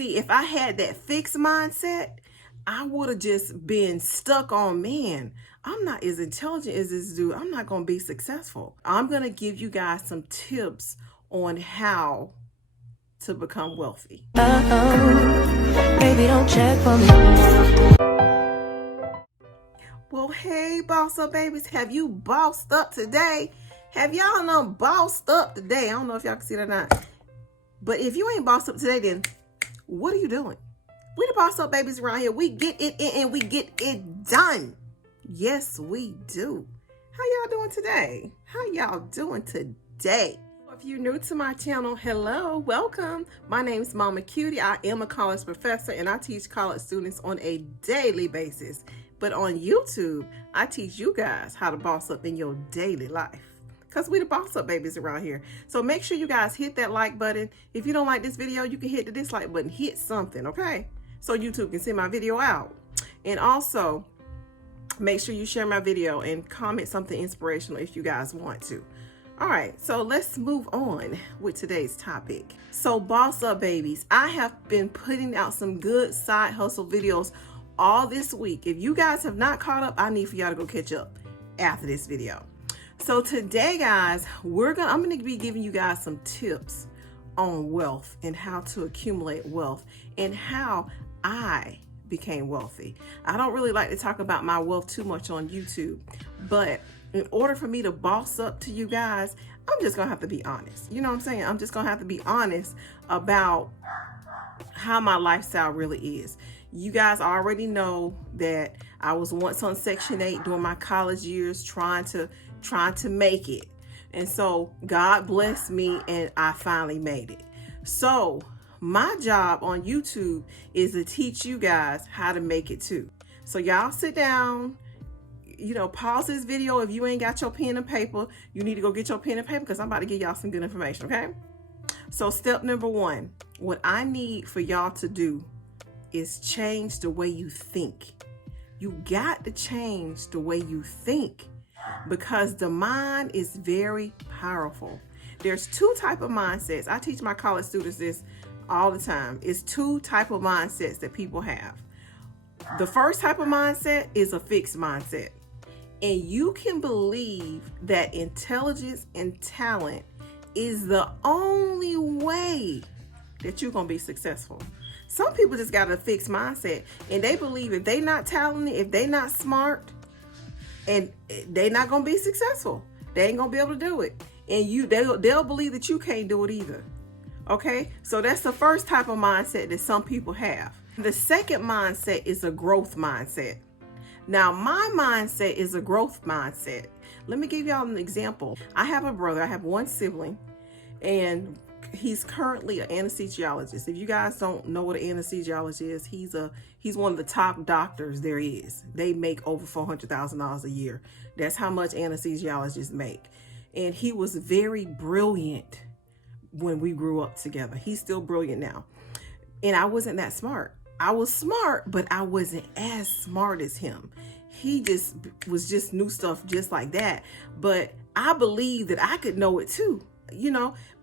see, if I had that fixed mindset, I would have just been stuck on, man, I'm not as intelligent as this dude. I'm not going to be successful. I'm going to give you guys some tips on how to become wealthy. Baby, don't check for me. Well, hey, boss up babies, have you bossed up today? Have y'all done bossed up today? I don't know if y'all can see that or not. But if you ain't bossed up today, then what are you doing? We the boss up babies around here. We get it in and we get it done. Yes, we do. How y'all doing today? How y'all doing today? If you're new to my channel, hello, welcome. My name is Mama Cutie. I am a college professor and I teach college students on a daily basis. But on YouTube, I teach you guys how to boss up in your daily life. Because we the boss up babies around here. So make sure you guys hit that like button. If you don't like this video, you can hit the dislike button. Hit something, okay? So YouTube can send my video out. And also, make sure you share my video and comment something inspirational if you guys want to. All right, so let's move on with today's topic. So boss up babies, I have been putting out some good side hustle videos all this week. If you guys have not caught up, I need for y'all to go catch up after this video. So today, guys, I'm gonna be giving you guys some tips on wealth and how to accumulate wealth and how I became wealthy. I don't really like to talk about my wealth too much on YouTube, but in order for me to boss up to you guys, I'm just gonna have to be honest. You know what I'm saying? I'm just gonna have to be honest about how my lifestyle really is. You guys already know that I was once on Section 8 during my college years trying to make it. And so God blessed me and I finally made it. So my job on YouTube is to teach you guys how to make it too. So y'all sit down, pause this video. If you ain't got your pen and paper, you need to go get your pen and paper because I'm about to give y'all some good information, okay? So step number 1, what I need for y'all to do is change the way you think. You got to change the way you think because the mind is very powerful. There's 2 types of mindsets. I teach my college students this all the time. It's 2 types of mindsets that people have. The first type of mindset is a fixed mindset. And you can believe that intelligence and talent is the only way that you're going to be successful. Some people just got a fixed mindset and they believe if they not talented, if they not smart, and they not going to be successful. They ain't going to be able to do it. And they'll believe that you can't do it either. Okay? So that's the first type of mindset that some people have. The second mindset is a growth mindset. Now, my mindset is a growth mindset. Let me give y'all an example. I have a brother. I have one sibling, and he's currently an anesthesiologist. If you guys don't know what an anesthesiologist is, he's one of the top doctors there is. They make over $400,000 a year. That's how much anesthesiologists make. And he was very brilliant when we grew up together. He's still brilliant now. And I wasn't that smart. I was smart, but I wasn't as smart as him. He just knew stuff just like that. But I believed that I could know it too.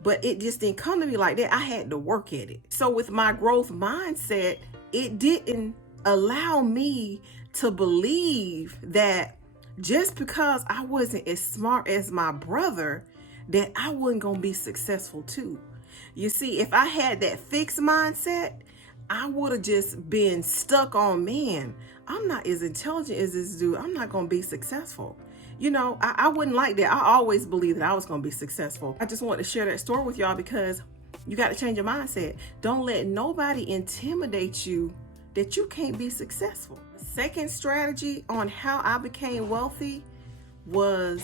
But it just didn't come to me like that. I had to work at it. So with my growth mindset, it didn't allow me to believe that just because I wasn't as smart as my brother, that I wasn't going to be successful too. You see, if I had that fixed mindset, I would have just been stuck on, man, I'm not as intelligent as this dude. I'm not going to be successful. I wouldn't like that. I always believed that I was going to be successful. I just want to share that story with y'all because you got to change your mindset. Don't let nobody intimidate you that you can't be successful. The second strategy on how I became wealthy was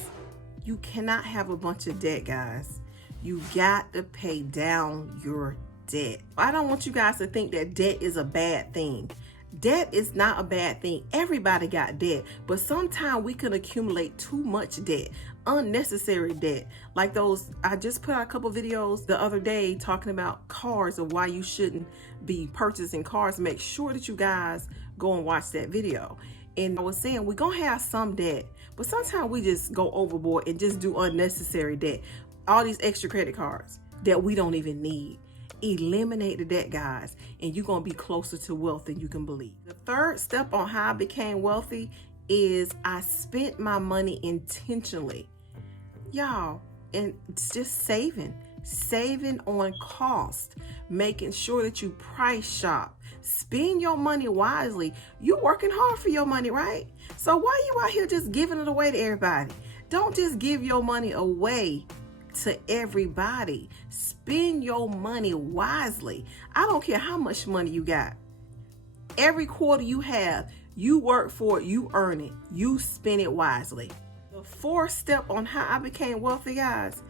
you cannot have a bunch of debt, guys. You got to pay down your debt. I don't want you guys to think that debt is a bad thing. Debt is not a bad thing. Everybody got debt, but sometimes we can accumulate too much debt, unnecessary debt. Like those, I just put out a couple videos the other day talking about cars and why you shouldn't be purchasing cars. Make sure that you guys go and watch that video. And I was saying we're gonna have some debt, but sometimes we just go overboard and just do unnecessary debt. All these extra credit cards that we don't even need. Eliminate the debt, guys, and you're going to be closer to wealth than you can believe. The third step on how I became wealthy is I spent my money intentionally. Y'all, and it's just saving on cost, making sure that you price shop, spend your money wisely. You working hard for your money, right? So why you out here just giving it away to everybody? Don't just give your money away to everybody. Spend your money wisely. I don't care how much money you got. Every quarter you have, you work for it, you earn it, you spend it wisely. The fourth step on how I became wealthy, guys,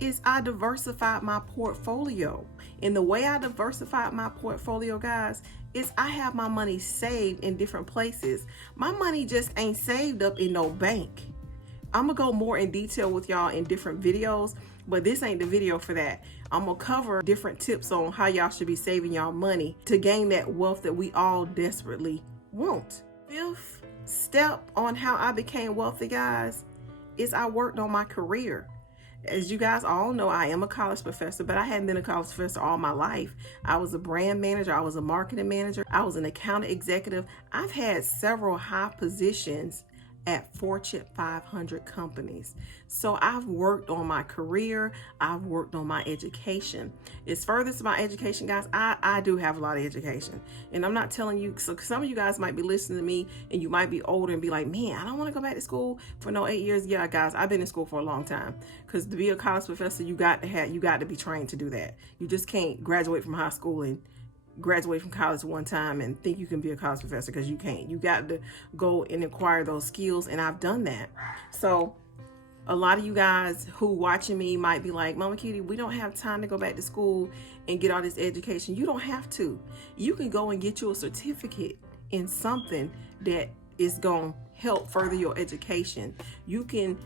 is I diversified my portfolio. And the way I diversified my portfolio, guys, is I have my money saved in different places. My money just ain't saved up in no bank. I'm gonna go more in detail with y'all in different videos, but this ain't the video for that. I'm gonna cover different tips on how y'all should be saving y'all money to gain that wealth that we all desperately want. Fifth step on how I became wealthy, guys, is I worked on my career. As you guys all know, I am a college professor, but I hadn't been a college professor all my life. I was a brand manager. I was a marketing manager. I was an account executive. I've had several high positions at Fortune 500 companies. So I've worked on my career. I've worked on my education. As further as my education, guys, I do have a lot of education. And I'm not telling you, so some of you guys might be listening to me and you might be older and be like, man, I don't want to go back to school for no 8 years. Yeah, guys, I've been in school for a long time. Because to be a college professor, you got to be trained to do that. You just can't graduate from high school and graduate from college one time and think you can be a college professor, because you can't. You got to go and acquire those skills, and I've done that. So a lot of you guys who watching me might be like, Mama Cutie, we don't have time to go back to school and get all this education. You don't have to. You can go and get you a certificate in something that is going to help further your education. You can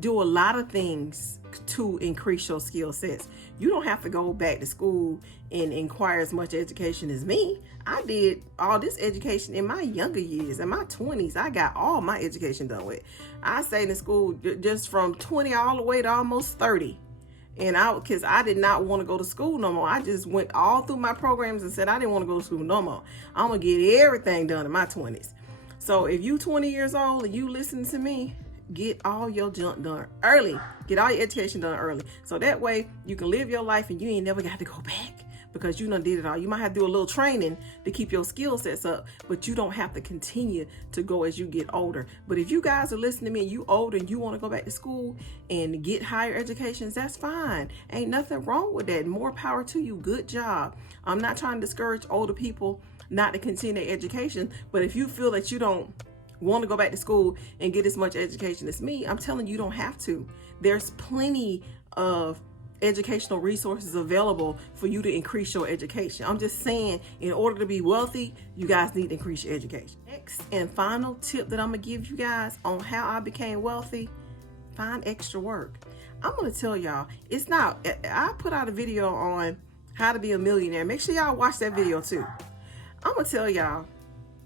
do a lot of things to increase your skill sets. You don't have to go back to school and acquire as much education as me. I did all this education in my younger years. In my 20s, I got all my education done with. I stayed in school just from 20 all the way to almost 30. And because I did not want to go to school no more. I just went all through my programs and said I didn't want to go to school no more. I'm going to get everything done in my 20s. So if you 20 years old and you listen to me, get all your junk done early. Get all your education done early. So that way you can live your life and you ain't never got to go back, because you done did it all. You might have to do a little training to keep your skill sets up, but you don't have to continue to go as you get older. But if you guys are listening to me and you older and you want to go back to school and get higher educations, that's fine. Ain't nothing wrong with that. More power to you. Good job. I'm not trying to discourage older people not to continue their education, but if you feel that you don't want to go back to school and get as much education as me, I'm telling you, you don't have to. There's plenty of educational resources available for you to increase your education. I'm just saying, in order to be wealthy, you guys need to increase your education. Next and final tip that I'm gonna give you guys on how I became wealthy: find extra work. I'm gonna tell y'all, I put out a video on how to be a millionaire. Make sure y'all watch that video too. I'm gonna tell y'all,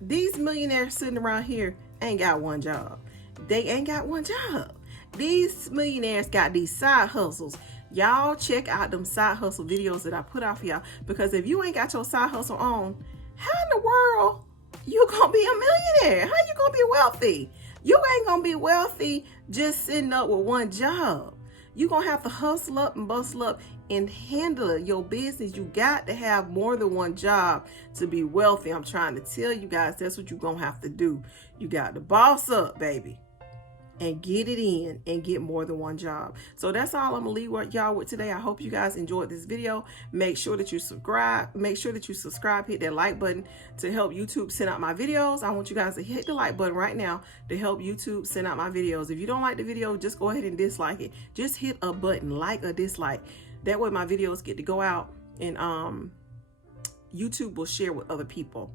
these millionaires sitting around here ain't got one job. They ain't got one job. These millionaires got these side hustles. Y'all check out them side hustle videos that I put out for y'all, because if you ain't got your side hustle on, how in the world you gonna be a millionaire? How you gonna be wealthy? You ain't gonna be wealthy just sitting up with one job. You gonna have to hustle up and bustle up and handle your business. You got to have more than one job to be wealthy. I'm trying to tell you guys, that's what you're gonna have to do. You got to boss up, baby, and get it in and get more than one job. So that's all I'm gonna leave y'all with today. I hope you guys enjoyed this video. Make sure that you subscribe. Hit that like button to help YouTube send out my videos. I want you guys to hit the like button right now to help YouTube send out my videos. If you don't like the video, just go ahead and dislike it. Just hit a button, like or dislike. That way my videos get to go out and YouTube will share with other people.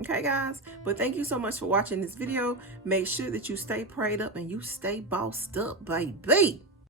Okay, guys? But thank you so much for watching this video. Make sure that you stay prayed up and you stay bossed up, baby.